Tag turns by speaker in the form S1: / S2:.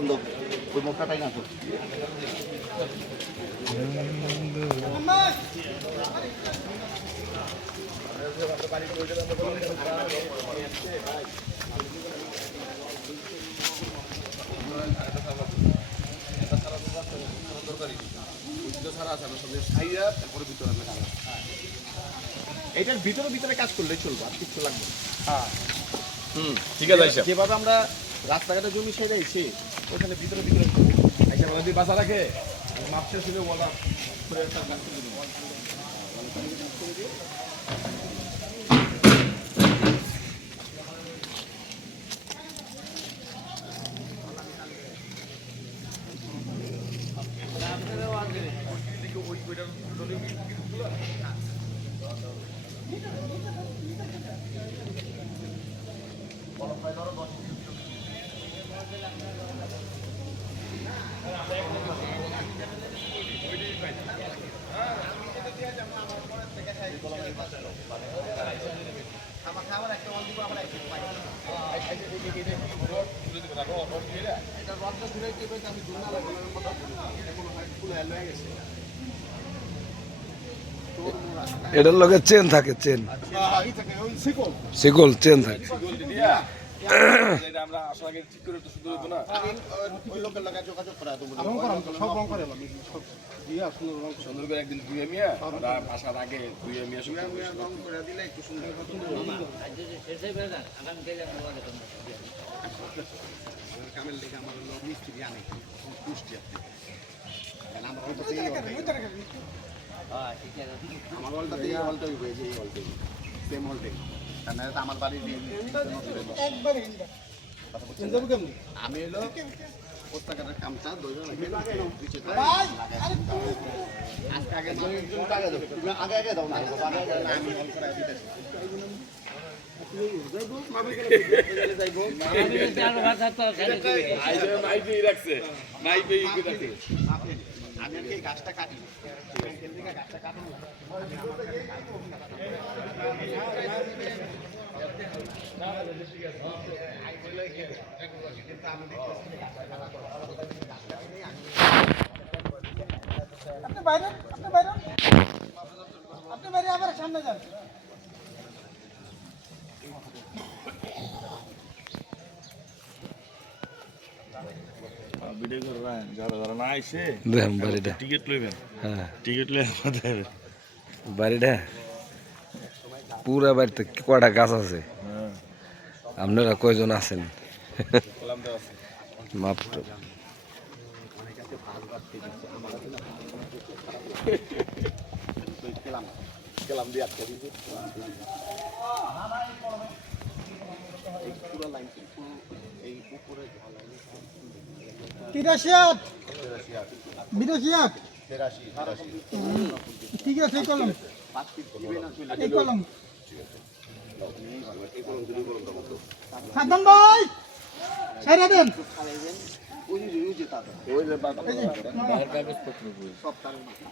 S1: টান দাও ওই মুখটাটাই না তো এটার ভিতরে ভিতরে কাজ করলে চলবে আর কিছু লাগবে না। হুম।
S2: ঠিক আছে আইসা
S1: যেভাবে আমরা রাস্তাঘাটে জমি সেরাইছি ওখানে ভিতরে ভিতরে
S2: আইসা বলে দিয়ে বাসা রাখে
S1: মাপ শেষ বলা করে একটা কাজ করে দিবো।
S3: এটার লগে চেন থাকে চেন শিকল চেন থাকে
S1: কামের লেগে আমার মিস্ত্রি আনে পুষ্টি আপনি আমার অলটা থেকে আমার অলটা থেকে অলটা হইবে। যে এই অলটাই সেম অলটাই আমার বাড়ির আমি হলো পোস্তাকারের কামটা দইরা আজকে আগে আগে আগে আগে দাও না। আমি গাছটা কাটি গাছটা কাটানো
S4: আপনি বাইরে আপনি বাইরে। আপনি বাইরে আবার সামনে যান।
S5: টিকিট লইবেন।
S3: হ্যাঁ।
S5: টিকিট আমাদের
S3: বাড়িটা? পুরা বাড়িতে কয়টা গাছ আছে? আপনারা কয়জন আছেন? মাত্র।
S4: তিরাশি আট বিরাশি আট ঠিক আছে এই কলম। এই কলম। সাদ্দাম ভাই ছেড়ে দেন।
S1: ওই যে ওই যে তাতা ওই যে সব তারের মাথা